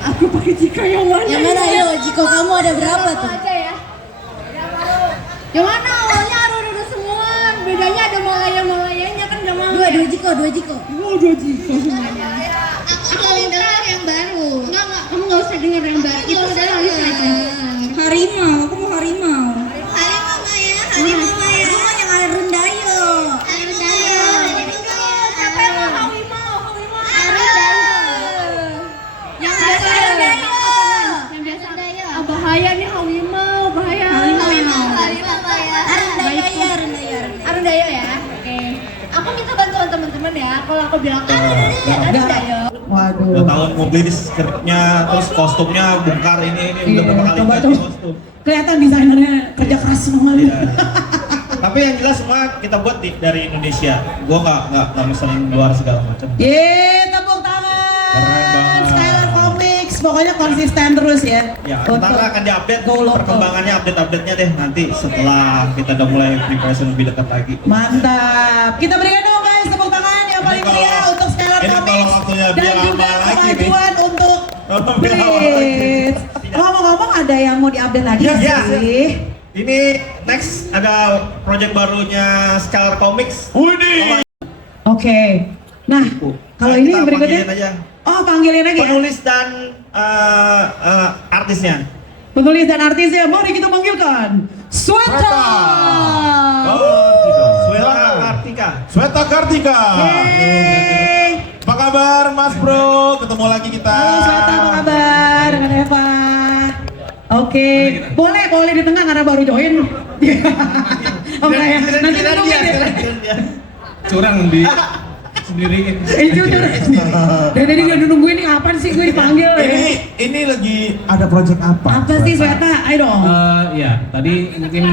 Aku pakai Jiko yang mana? Yang mana yo? Jiko kamu ada berapa tuh? Aja ya. Yang mana awalnya aru-aru semua. Bedanya ada Malaya-Malayanya kan gak mau. Dua Jiko. Oh, dua Jiko semuanya. Aku ingin dengar yang baru. Enggak, kamu gak usah dengar yang baru. Itu udah habis aja. Harimau, aku mau harimau. Harimau Maya. Aku mau yang air rendayo. Siapa yang mau Hawimau? Yang biasa Yang biasa. Ah, bahaya nih Hawimau, bahaya. Arundayo ya. Oke. Aku minta bantuan teman-teman ya. Kalau aku bilang Arundayo. Waduh. Udah tahun mau beli skripnya, terus kostumnya bongkar ini udah berapa kali Coba. ganti kostum. Kelihatan desainernya kerja keras semua. Iya. Tapi yang jelas semua kita buat dari Indonesia. Gua nggak mesenin luar segala macam. Yeay, tepuk Keren tangan. banget. Skylar Comics, pokoknya konsisten terus ya. Ya, Untuk ntar akan diupdate go local. perkembangannya, update-nya deh nanti setelah kita udah mulai preparation lebih dekat lagi. Mantap. Kita berikan dong guys tepuk tangan yang paling Ini meriah kalau- untuk Skylar ini kalau Comics waktunya dan biar juga lama lagi nih. kemajuan untuk Biar lama lagi. Blitz. Ngomong-ngomong ada yang mau diupdate lagi Yes, nggak yes, sih? Ini next ada project barunya Skylar Comics. Widih. Oke. Nah, kalau Nah, ini kita berikutnya. panggilin aja. Oh, panggilin lagi ya. Penulis dan artisnya. Penulis dan artisnya, mari kita panggilkan Sweta. Sweta Kartika. Sweta Kartika. Yeay. Apa kabar Mas Bro? Ketemu lagi kita. Halo Sweta, apa kabar dengan Eva? Oke, boleh di tengah karena baru join. Oke ya, nanti nungguin ya. Curang di sendiriin. Jujur. Dan tadi udah nungguin nih kapan sih gue dipanggil ya? Ini lagi ada project apa? Apa sih Sweta? Ayo dong. Ya, tadi mungkin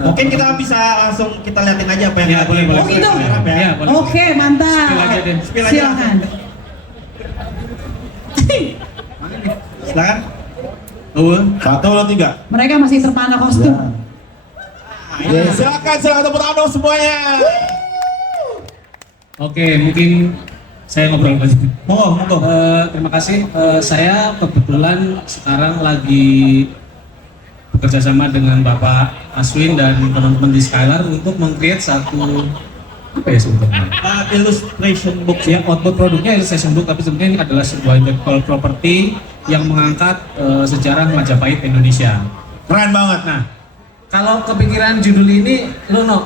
Mungkin kita bisa langsung kita liatin aja apa yang Ya, lagi boleh, boleh. Oh, gitu? Ya, boleh. Oke, mantap. Spill aja deh. Spill aja. Silakan. Silakan. Satu atau tiga? Mereka masih terpana kostum. Ya, silakan tepuk tangan dong semuanya. Oke, mungkin saya ngobrol aja. Monggo. Terima kasih. Saya kebetulan sekarang lagi bekerja sama dengan Bapak Aswin dan teman-teman di Skylar untuk meng-create satu apa ya sebetulnya? Illustration book Ya, output produknya illustration book, tapi sebenarnya ini adalah sebuah intellectual property yang mengangkat sejarah Majapahit Indonesia. Keren banget. Nah, kalau kepikiran judul ini, lo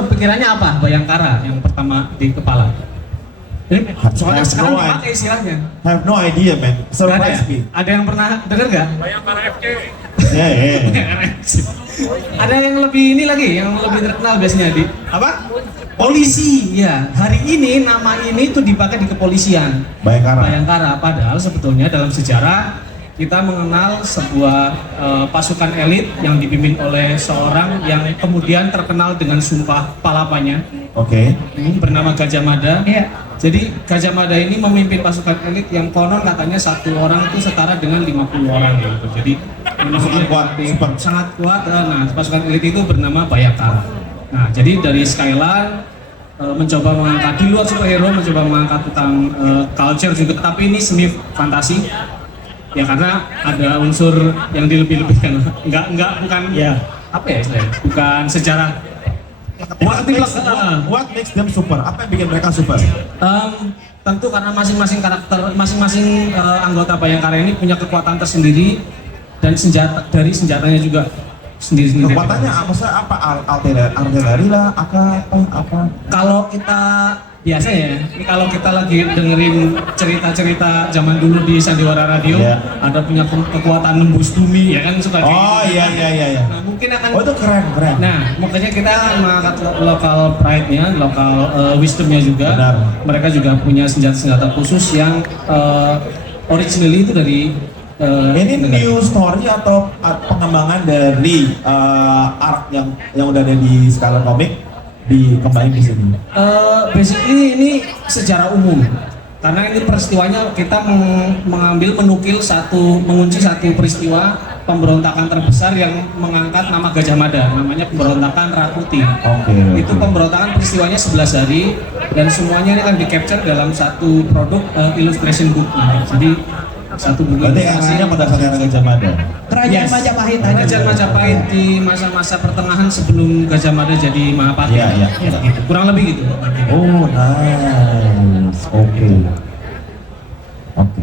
kepikirannya apa? Bayangkara yang pertama di kepala. Ini soalnya Have sekarang no dipakai istilahnya. Have no idea man. Nggak ada, Surprise ya? me. Ada yang pernah dengar nggak? Ya. Ada yang lebih ini lagi, yang lebih terkenal biasanya di apa? polisi. Ya, hari ini nama ini tuh dipakai di kepolisian. Bayangkara. Bayangkara. Padahal sebetulnya dalam sejarah kita mengenal sebuah pasukan elit yang dipimpin oleh seorang yang kemudian terkenal dengan sumpah palapanya, Oke. bernama Gajah Mada. Iya. Jadi Gajah Mada ini memimpin pasukan elit yang konon katanya satu orang itu setara dengan 50 orang gitu. Jadi Sangat kuat, super. sangat kuat. Nah, pasukan elit itu bernama Bayangkara. Nah, jadi dari Skylar mencoba mengangkat di luar superhero, mencoba mengangkat tentang culture juga, tapi ini semi fantasi. Ya karena ada unsur yang dilebih-lebihkan. Bukan Ya. apa ya istilahnya? Bukan sejarah. What makes them super? Apa yang bikin mereka super? Tentu karena masing-masing karakter, masing-masing anggota Bayangkara ini punya kekuatan tersendiri dan dari senjatanya juga sendiri-sendiri. Kekuatannya apa? Artileri lah, apa? Kalau kita biasa ya, ini kalau kita lagi dengerin cerita-cerita zaman dulu di Sandiwara Radio, Iya. ada punya kekuatan nembus bumi, ya kan suka Oh gitu. iya. Nah mungkin akan. Oh itu keren. Nah, makanya kita mengangkat lokal pride-nya, lokal wisdom-nya juga. Benar. Mereka juga punya senjata-senjata khusus yang originally itu dari Ini negara. new story atau pengembangan dari arc yang udah ada di Skylar Comic dikembangin di sini? Basically ini sejarah umum. Karena ini peristiwanya kita mengunci satu peristiwa pemberontakan terbesar yang mengangkat nama Gajah Mada, namanya pemberontakan Rakuti. Oke. Itu pemberontakan peristiwanya 11 hari dan semuanya ini akan di capture dalam satu produk illustration book. Jadi satu buku Berarti ilustrasi. eranya pada saat era Gajah Mada. Kerajaan Yes. Majapahit tadi. Kerajaan Majapahit di masa-masa pertengahan sebelum Gajah Mada jadi Mahapati. Iya, iya. Gitu. Kurang lebih gitu. Oh, nice. Oke. Oke.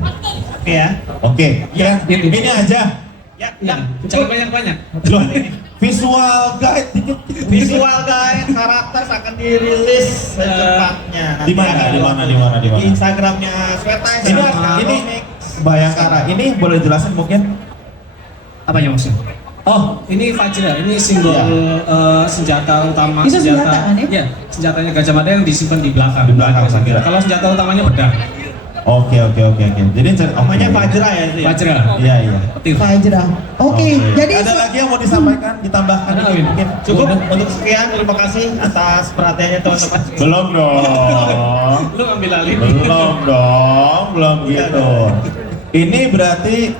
Oke ya. Oke. Ya, Gitu. ini aja. Ya, Ya, jangan banyak-banyak. Loh, visual guide dikit. visual guide karakter akan dirilis secepatnya. Di mana? Di mana? Di mana? Di mana? Di Instagramnya Sweta. Ini Bayangkara. Ini boleh jelasin mungkin? Apa yang maksudnya? Oh, ini Vajra, ini simbol senjata utama. Itu senjata kan ya? Iya, senjatanya Gajah Mada yang disimpan di belakang. Di belakang, saya kira. Kalau senjata utamanya pedang. Oke. Jadi Namanya Fajra ya itu ya. Vajra. Iya, iya. Petir. Fajra. Oke, jadi ada lagi yang mau disampaikan, ditambahkan Ada, Win? mungkin? Cukup untuk sekian, terima kasih atas perhatiannya teman-teman. Belum dong. Lu ambil alih. Belum gitu. Ini berarti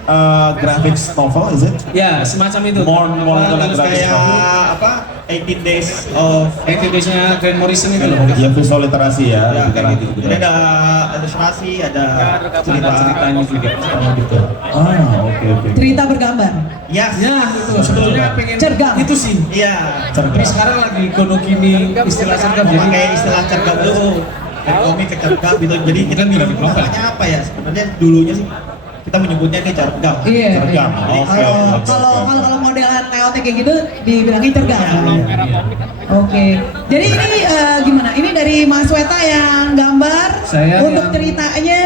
graphics novel, is it? Ya, semacam itu. More Apa, like terus graphics kayak novel. apa 18 days of Days-nya Grant Morrison itu loh. Ya visual literasi ya, ya, lebih kayak gitu. gitu. Jadi ada ilustrasi, ada Cerita-ceritanya juga. Gitu. Oke. cerita bergambar. Yes. Ya, itu sebetulnya pengen Cergam. itu sih. Iya. Tapi sekarang lagi gonokini istilah cergam Mau jadi pakai istilah cergam dulu. Dari komik ke cergam gitu. Jadi kita Bukan grafik bingung novel. namanya apa ya? Sebenarnya dulunya sih kita menyebutnya ini cergam. Iya. Cergam. Jadi Oke. kalau modelan layoutnya kayak gitu dibilangnya cergam. Oke. Jadi ini gimana? Ini dari Mas Weta yang gambar. Saya untuk yang- ceritanya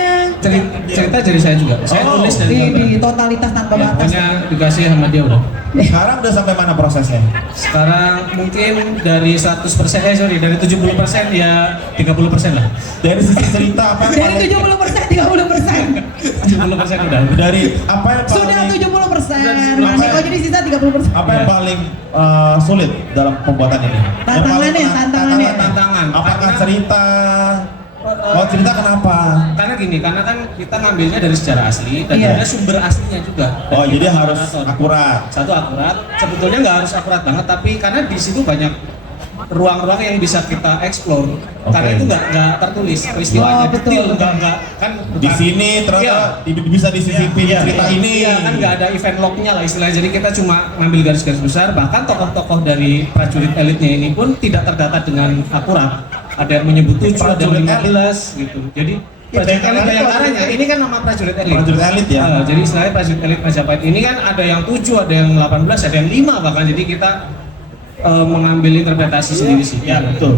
cerita dari saya juga. Saya tulis dan gambar. di totalitas tanpa Ya, batas. pokoknya dikasih sama dia udah. Sekarang udah sampai mana prosesnya? Sekarang mungkin dari 100%, dari 70% ya 30% lah. Dari sisi cerita apa yang Dari 70% 30%. 70% udah. dari apa yang Sudah paling 70%. Sudah Masih kok jadi sisa 30%. apa yang paling sulit dalam pembuatan ini? Tantangannya, tantangannya. Tantangan. Apakah Karena- cerita? Oh cerita kenapa? Karena gini, karena kan kita ngambilnya dari sejarah asli dan Iya. ada sumber aslinya juga. Dan Oh kita jadi harus narator. akurat. Satu akurat, sebetulnya nggak harus akurat banget, tapi karena di situ banyak ruang-ruang yang bisa kita explore. Karena itu nggak tertulis peristiwanya Oh, betul, detail, betul. nggak kan Di sini ternyata bisa disisipin Iya, cerita ini. Iya kan nggak ada event lognya lah istilahnya. Jadi kita cuma ngambil garis-garis besar. Bahkan tokoh-tokoh dari prajurit elitnya ini pun tidak terdata dengan akurat. Ada yang menyebut 7, ada yang Prajurit 15 gitu. Jadi prajurit elit Bayangkaranya ini kan nama prajurit elit. Prajurit elit ya. Jadi istilahnya prajurit elit Majapahit ini kan ada yang 7, ada yang 18, ada yang 5 bahkan. Jadi kita mengambil interpretasi sendiri sih. Ya betul.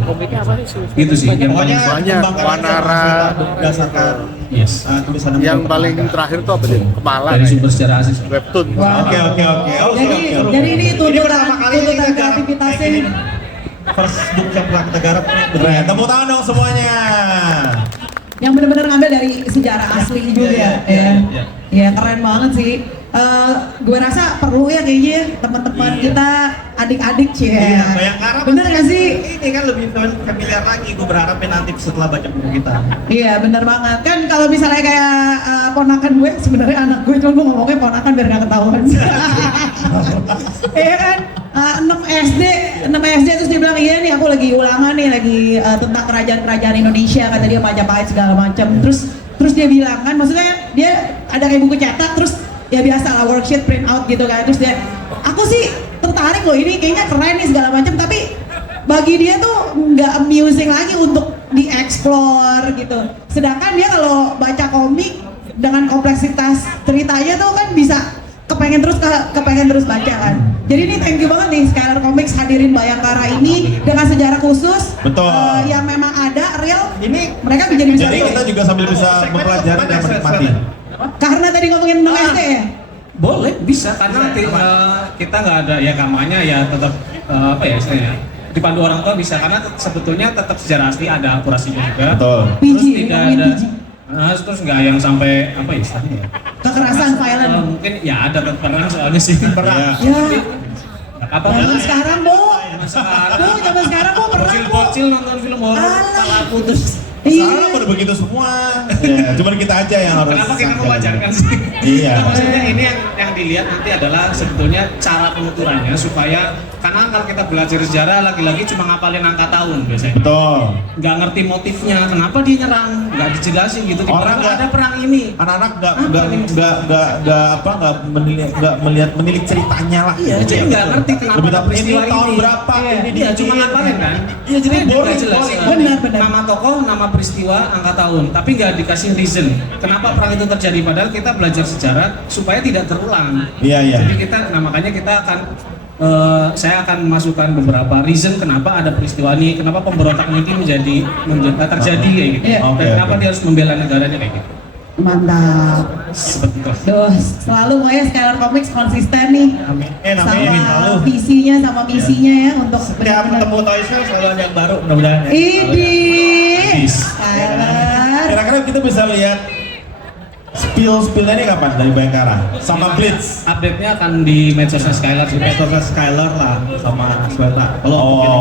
Gitu sih. Yang Pokoknya paling Banyak, kembangkan aja Wanara. berdasarkan yes. tulisan Yang paling terakhir tuh apa sih? Kepala Dari ya? sumber sejarah asli. Webtoon. Oke. Oh, Jadi seru. jadi ini tuntutan pertama kali kita garap kreativitasnya. kayak gini. First book yang pernah kita garap ini Keren. Tepuk tangan dong semuanya. Yang benar-benar ngambil dari sejarah asli juga Iya, ya. iya, Ya. Ya keren banget sih. Gue rasa perlu ya kayaknya ya, teman-teman Iya. kita adik-adik sih ya. Iya, Bayangkara Bener pasti gak sih? Ini kan lebih familiar lagi, gue berharapnya nanti setelah baca buku kita. Iya bener banget. Kan kalau misalnya kayak ponakan gue, sebenarnya anak gue, cuma gue ngomongnya ponakan biar gak ketahuan. Iya kan? 6 SD terus dia bilang iya nih aku lagi ulangan nih lagi tentang kerajaan-kerajaan Indonesia kata dia Majapahit segala macam. Terus dia bilang kan maksudnya dia ada kayak buku cetak terus ya biasa lah worksheet print out gitu kan. Terus dia aku sih tertarik loh ini kayaknya keren nih segala macam tapi bagi dia tuh nggak amusing lagi untuk dieksplor gitu. Sedangkan dia kalau baca komik dengan kompleksitas ceritanya tuh kan bisa kepengen terus baca kan. Jadi ini thank you banget nih Skylar Comics hadirin Bayangkara ini dengan sejarah khusus Betul. yang memang ada real. Ini Mereka menjadi bisa Jadi kita juga sambil bisa mempelajari dan menikmati. karena tadi ngomongin 6 SD ya. Boleh, bisa karena kita nggak ada ya kampanye ya tetap apa ya istilahnya dipandu orang tua bisa karena sebetulnya tetap sejarah asli ada akurasinya juga. Betul. Terus PG, tidak ngomongin ada PG. terus nggak yang sampai apa ya istilahnya ya? Kekerasan violent. Mungkin ya ada pernah soalnya sih pernah. Ya. Nggak apa-apa. Zaman sekarang, Bu. Zaman sekarang. Bu, zaman sekarang Bu pernah Bu. Bocil-bocil nonton film horor Alah. kepala putus. Sekarang udah begitu semua. Ya, cuman kita aja yang harus. Kenapa kita sangka. mewajarkan sih? Iya. Nah, maksudnya ini yang dilihat nanti adalah sebetulnya cara penuturannya supaya karena kalau kita belajar sejarah lagi-lagi cuma ngapalin angka tahun biasanya. Betul. Nggak ngerti motifnya, kenapa dia nyerang, nggak dijelasin gitu. Orang Tiba-tiba nggak- ada perang ini. Anak-anak nggak menilik ceritanya lah. Iya, jadi nggak ngerti kenapa Lebih ada tahu ini peristiwa tahun ini. berapa, ini Iya, cuma ngapalin kan. Iya, jadi Nggak boring, jelas. boring. Benar, benar. Nama tokoh, nama peristiwa, angka tahun, tapi nggak dikasih reason. Kenapa perang itu terjadi? Padahal kita belajar sejarah supaya tidak terulang. Iya, iya. Jadi kita, nah makanya kita akan saya akan masukkan beberapa reason kenapa ada peristiwa ini, kenapa pemberontakan ini terjadi kayak gitu. Iya. Dan Oke, kenapa oke. dia harus membela negaranya kayak gitu. Mantap. Seperti itu. Duh, selalu pokoknya Skylar Comics konsisten nih. Amin. Sama Selalu. visinya sama misinya ya untuk Setiap benar-benar- ketemu Toy Show selalu ada yang baru mudah-mudahan ya. Idih, Skylar. Kira-kira kita bisa lihat spillnya ini kapan dari Bayangkara sama Blitz. Update-nya akan di medsosnya Skylar juga. Metode Skylar lah sama Sweta. Kalau mungkin.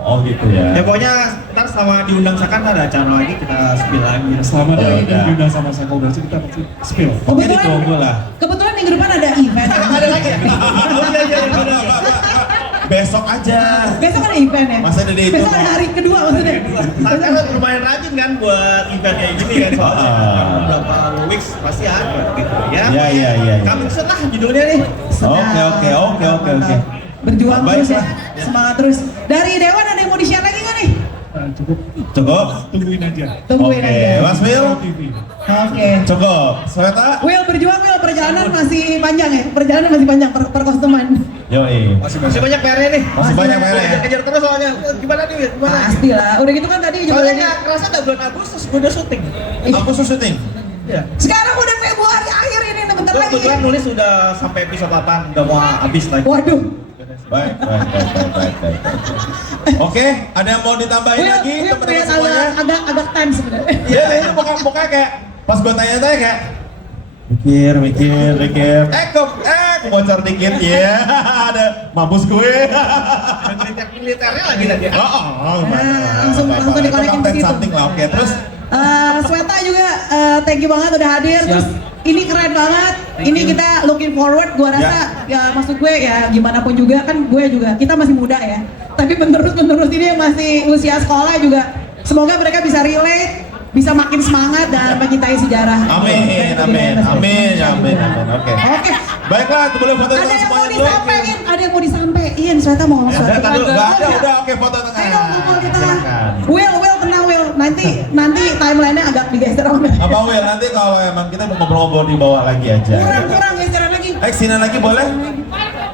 Oh gitu ya. Ya pokoknya ntar sama diundang Sakan ada acara lagi kita spill lagi. Selama Ya udah. diundang sama saya berarti kita pasti spill. Oke, ditunggu lah. Kebetulan minggu depan ada event. Ada lagi ya? Oh iya iya iya, udah. Besok aja. Besok ada event ya? Masa ada dihitung? Besok ada hari kedua maksudnya. Sakan lumayan rajin kan buat event kayak gini kan soalnya. Beberapa weeks pasti ada gitu ya. Iya. Coming soon lah judulnya nih. Oke. Berjuang Baik terus ya. lah. Semangat terus. Dari Dewan ada yang mau di-share lagi nggak nih? Cukup. Tungguin aja. Tungguin Oke, aja. Mas Will. Oke. Cukup. Sweta. Will berjuang, Will perjalanan masih panjang ya? Perjalanan masih panjang perkostuman. Yoi. Masih banyak PR-nya nih. Masih banyak PR ya. Kejar terus soalnya. Gimana nih? Gimana? Pasti lah. Udah gitu kan tadi juga. Soalnya nggak kerasa udah bulan Agustus gue udah syuting. Aku syuting. Iya. Sekarang udah Februari akhir ini bentar Gue lagi. kebetulan nulis udah sampai episode 8 udah mau habis lagi. Waduh. Baik. Oke, ada yang mau ditambahin Will, lagi Will teman-teman terlihat semuanya? agak tense sebenarnya. Iya, ini muka kayak pas gue tanya-tanya kayak mikir. Bocor dikit ya. Ada mampus gue. Militernya lagi tadi. langsung dikonekin ke situ. Something lah. Oke, terus Sweta juga thank you banget udah hadir. Siap. Terus ini keren banget. Thank Ini you. kita looking forward. Gua rasa ya maksud gue ya gimana pun juga kan gue juga kita masih muda ya. Tapi penerus ini yang masih usia sekolah juga semoga mereka bisa relate, bisa makin semangat dan mencintai sejarah. amin. Oke. Oke. Baiklah, itu boleh foto Ada tengah yang mau semuanya dulu. disampaikan, Sweta mau ngomong Ada, sesuatu. tadi nggak ada, udah oke foto tengah. Ayo kumpul di tengah. Silakan. Will, tenang Will. Nanti timelinenya agak digeser om. Apa Will, nanti kalau emang kita mau ngobrol-ngobrol di bawah lagi aja. Kurang geseran lagi. Sini lagi boleh?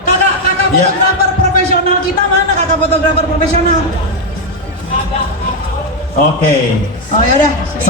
Kakak Ya. fotografer profesional kita mana kakak fotografer profesional? Oke. Oh yaudah. 1,